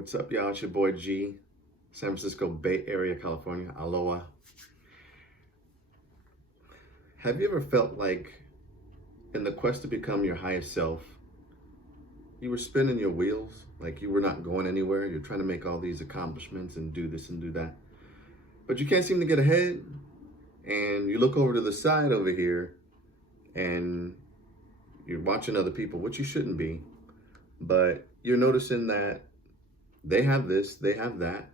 What's up, y'all? It's your boy G, San Francisco Bay Area, California. Aloha. Have you ever felt like in the quest to become your highest self, you were spinning your wheels, like you were not going anywhere? You're trying to make all these accomplishments and do this and do that, but you can't seem to get ahead. And you look over to the side over here and you're watching other people, which you shouldn't be, but you're noticing that they have this, they have that.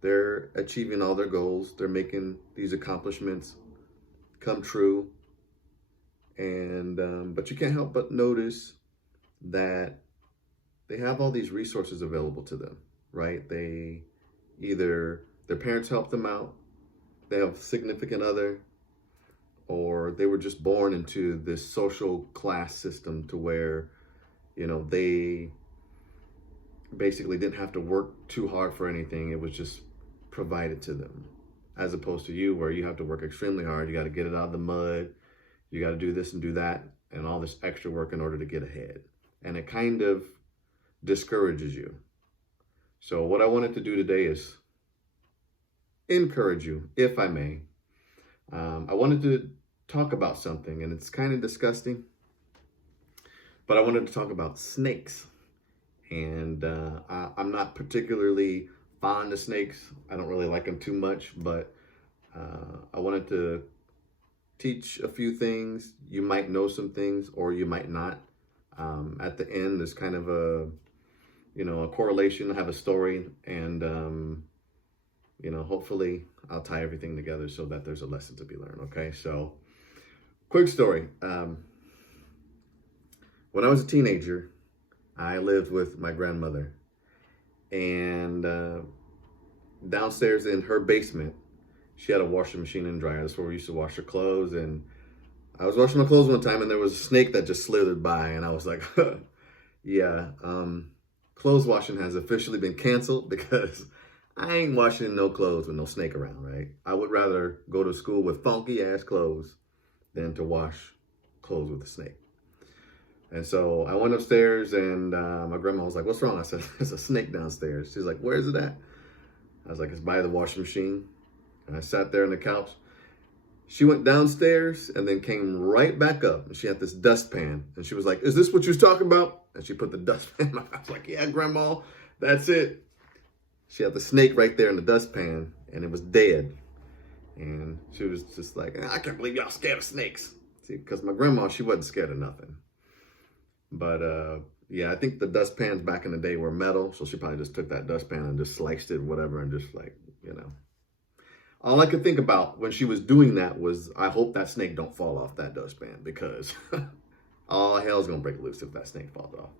They're achieving all their goals. They're making these accomplishments come true. And but you can't help but notice that they have all these resources available to them, right? They either their parents helped them out, they have a significant other, or they were just born into this social class system to where, they basically didn't have to work too hard for anything. It was just provided to them, as opposed to you, where you have to work extremely hard. You got to get it out of the mud. You got to do this and do that and all this extra work in order to get ahead. And it kind of discourages you. So what I wanted to do today is encourage you, if I may. I wanted to talk about something, and it's kind of disgusting, but I wanted to talk about snakes. And I'm not particularly fond of snakes. I don't really like them too much, but I wanted to teach a few things. You might know some things or you might not. At the end, there's kind of a correlation. I have a story, and hopefully I'll tie everything together so that there's a lesson to be learned. Okay, so quick story. When I was a teenager, I lived with my grandmother, and downstairs in her basement, she had a washing machine and dryer. That's where we used to wash her clothes. And I was washing my clothes one time, and there was a snake that just slithered by, and I was like, yeah, clothes washing has officially been canceled, because I ain't washing no clothes with no snake around, right? I would rather go to school with funky ass clothes than to wash clothes with a snake. And so I went upstairs, and my grandma was like, "What's wrong?" I said, "There's a snake downstairs." She's like, "Where is it at?" I was like, "It's by the washing machine." And I sat there on the couch. She went downstairs and then came right back up. And she had this dustpan. And she was like, "Is this what you was talking about?" And she put the dustpan in my mouth. I was like, "Yeah, Grandma, that's it." She had the snake right there in the dustpan, and it was dead. And she was just like, "I can't believe y'all scared of snakes." See, because my grandma, she wasn't scared of nothing. But yeah, I think the dustpans back in the day were metal. So she probably just took that dustpan and just sliced it, whatever, and just like, All I could think about when she was doing that was, I hope that snake don't fall off that dustpan, because all hell's gonna break loose if that snake falls off.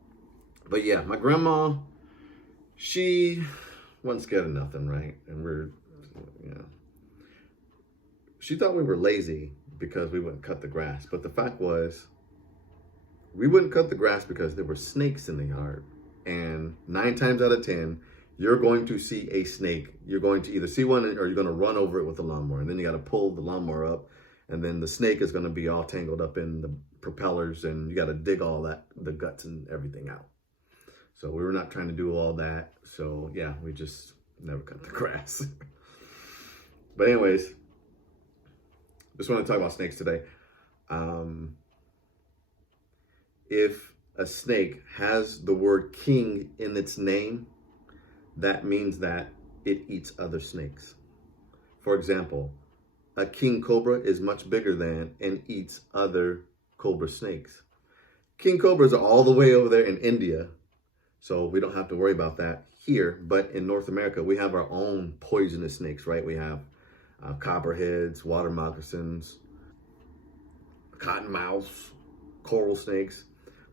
But yeah, my grandma, she wasn't scared of nothing, right? And she thought we were lazy because we wouldn't cut the grass. But the fact was, we wouldn't cut the grass because there were snakes in the yard. And 9 times out of 10, you're going to see a snake. You're going to either see one or you're going to run over it with a lawnmower. And then you got to pull the lawnmower up. And then the snake is going to be all tangled up in the propellers. And you got to dig all that, the guts and everything out. So we were not trying to do all that. So yeah, we just never cut the grass. But anyways, just want to talk about snakes today. If a snake has the word king in its name, that means that it eats other snakes. For example, a king cobra is much bigger than and eats other cobra snakes. King cobras are all the way over there in India, so we don't have to worry about that here. But in North America, we have our own poisonous snakes, right? We have copperheads, water moccasins, cottonmouths, coral snakes.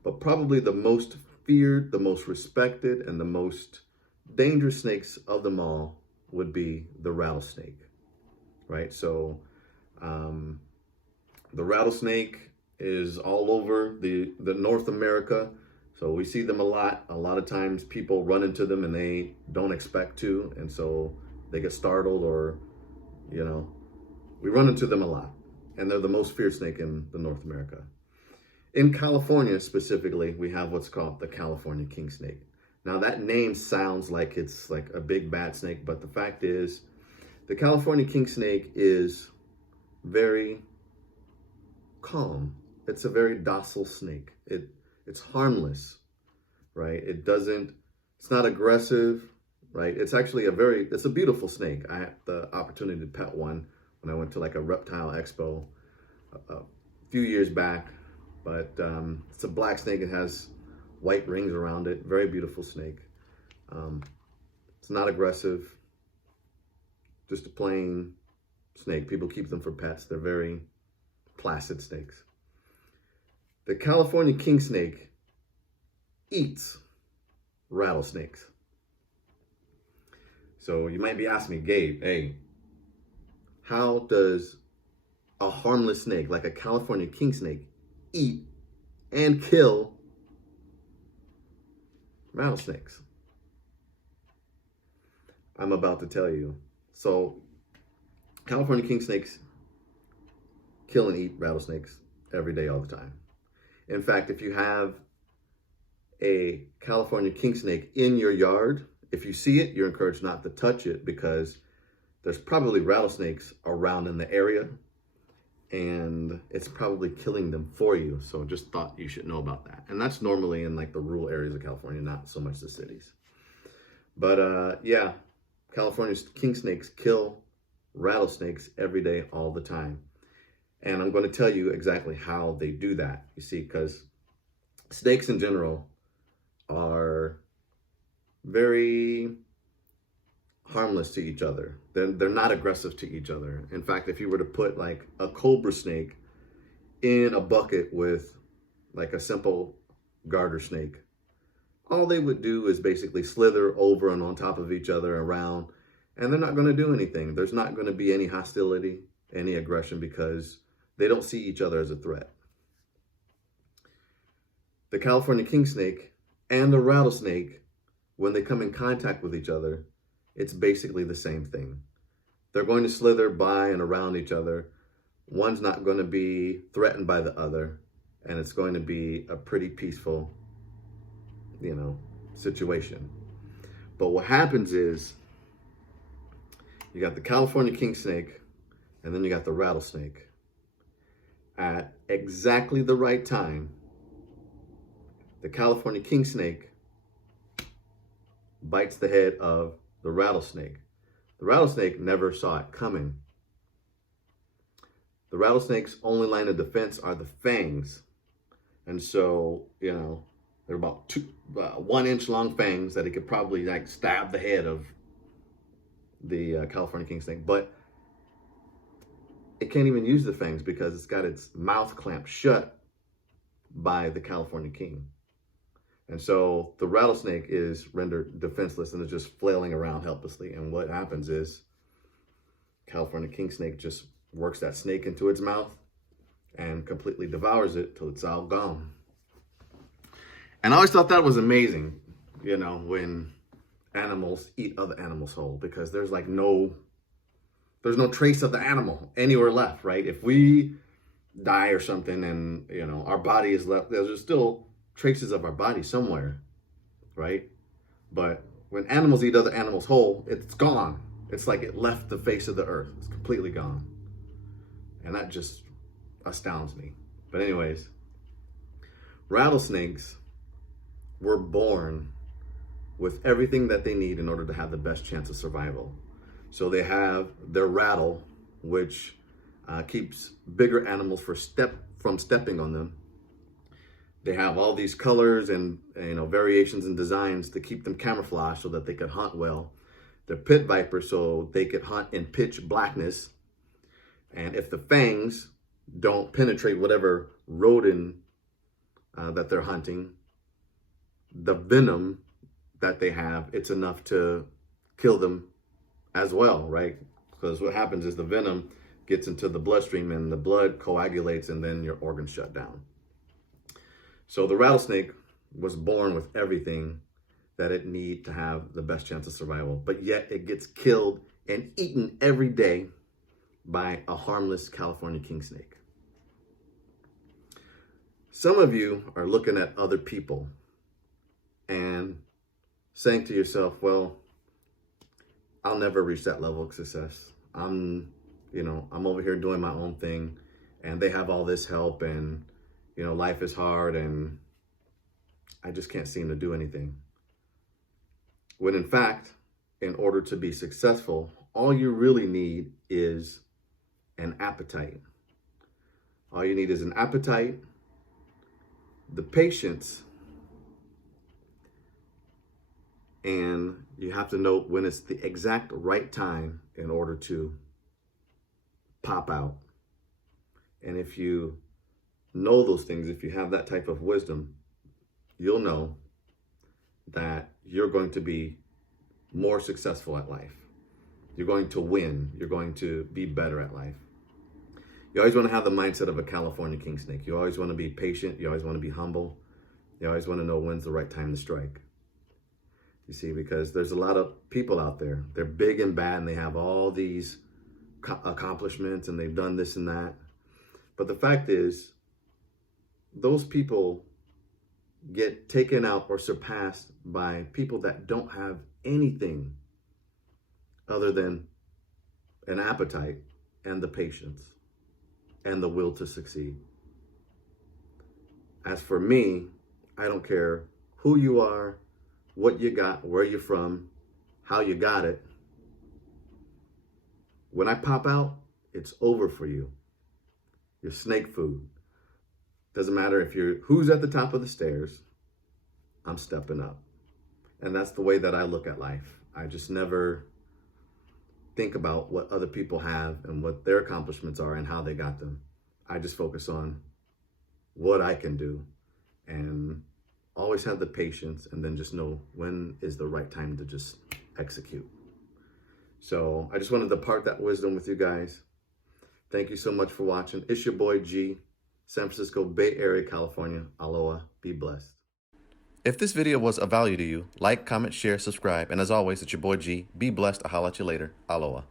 But probably the most feared, the most respected, and the most dangerous snakes of them all would be the rattlesnake, right? So the rattlesnake is all over the North America. So we see them a lot. A lot of times people run into them and they don't expect to. And so they get startled, or, we run into them a lot. And they're the most feared snake in the North America. In California specifically, we have what's called the California Kingsnake. Now that name sounds like it's like a big bad snake, but the fact is the California kingsnake is very calm. It's a very docile snake. It's harmless, right? It's not aggressive, right? It's actually it's a beautiful snake. I had the opportunity to pet one when I went to like a reptile expo a few years back, but it's a black snake. It has white rings around it. Very beautiful snake. It's not aggressive, just a plain snake. People keep them for pets. They're very placid snakes. The California kingsnake eats rattlesnakes. So you might be asking me, Gabe, hey, how does a harmless snake like a California kingsnake eat and kill rattlesnakes? I'm about to tell you. So California kingsnakes kill and eat rattlesnakes every day, all the time. In fact, if you have a California kingsnake in your yard, if you see it, you're encouraged not to touch it because there's probably rattlesnakes around in the area and it's probably killing them for you. So just thought you should know about that. And that's normally in like the rural areas of California, not so much the cities. But yeah, California's kingsnakes kill rattlesnakes every day, all the time. And I'm going to tell you exactly how they do that. You see, because snakes in general are very harmless to each other. They're not aggressive to each other. In fact, if you were to put like a cobra snake in a bucket with like a simple garter snake, all they would do is basically slither over and on top of each other around, and they're not going to do anything. There's not going to be any hostility, any aggression, because they don't see each other as a threat. The California kingsnake and the rattlesnake, when they come in contact with each other, it's basically the same thing. They're going to slither by and around each other. One's not going to be threatened by the other, and it's going to be a pretty peaceful, situation. But what happens is you got the California kingsnake and then you got the rattlesnake. At exactly the right time, the California kingsnake bites the head of the rattlesnake. The rattlesnake never saw it coming. The rattlesnake's only line of defense are the fangs. And so, they're about 1 inch long fangs that it could probably like stab the head of the California kingsnake. But it can't even use the fangs because it's got its mouth clamped shut by the California king. And so the rattlesnake is rendered defenseless and is just flailing around helplessly. And what happens is California kingsnake just works that snake into its mouth and completely devours it till it's all gone. And I always thought that was amazing, when animals eat other animals whole, because there's no trace of the animal anywhere left, right? If we die or something and, our body is left, there's still traces of our body somewhere, right? But when animals eat other animals whole, it's gone. It's like it left the face of the earth. It's completely gone. And that just astounds me. But anyways, rattlesnakes were born with everything that they need in order to have the best chance of survival. So they have their rattle, which keeps bigger animals from stepping on them. They have all these colors and variations and designs to keep them camouflaged so that they could hunt well. They're pit vipers, so they could hunt in pitch blackness. And if the fangs don't penetrate whatever rodent that they're hunting, the venom that they have, it's enough to kill them as well, right? Because what happens is the venom gets into the bloodstream and the blood coagulates and then your organs shut down. So the rattlesnake was born with everything that it needs to have the best chance of survival, but yet it gets killed and eaten every day by a harmless California kingsnake. Some of you are looking at other people and saying to yourself, well, I'll never reach that level of success. I'm over here doing my own thing, and they have all this help, and, life is hard, and I just can't seem to do anything. When in fact, in order to be successful, all you really need is an appetite. All you need is an appetite, the patience, and you have to know when it's the exact right time in order to pop out. And if you know those things, if you have that type of wisdom, you'll know that you're going to be more successful at life. You're going to win. You're going to be better at life. You always want to have the mindset of a California Kingsnake. You always want to be patient. You always want to be humble. You always want to know when's the right time to strike. You see, because there's a lot of people out there. They're big and bad, and they have all these accomplishments, and they've done this and that. But the fact is, those people get taken out or surpassed by people that don't have anything other than an appetite and the patience and the will to succeed. As for me, I don't care who you are, what you got, where you're from, how you got it. When I pop out, it's over for you. You're snake food. Doesn't matter who's at the top of the stairs, I'm stepping up. And that's the way that I look at life. I just never think about what other people have and what their accomplishments are and how they got them. I just focus on what I can do and always have the patience, and then just know when is the right time to just execute. So I just wanted to part that wisdom with you guys. Thank you so much for watching. It's your boy G, San Francisco Bay Area, California. Aloha. Be blessed. If this video was of value to you, like, comment, share, subscribe. And as always, it's your boy G. Be blessed. I'll holler at you later. Aloha.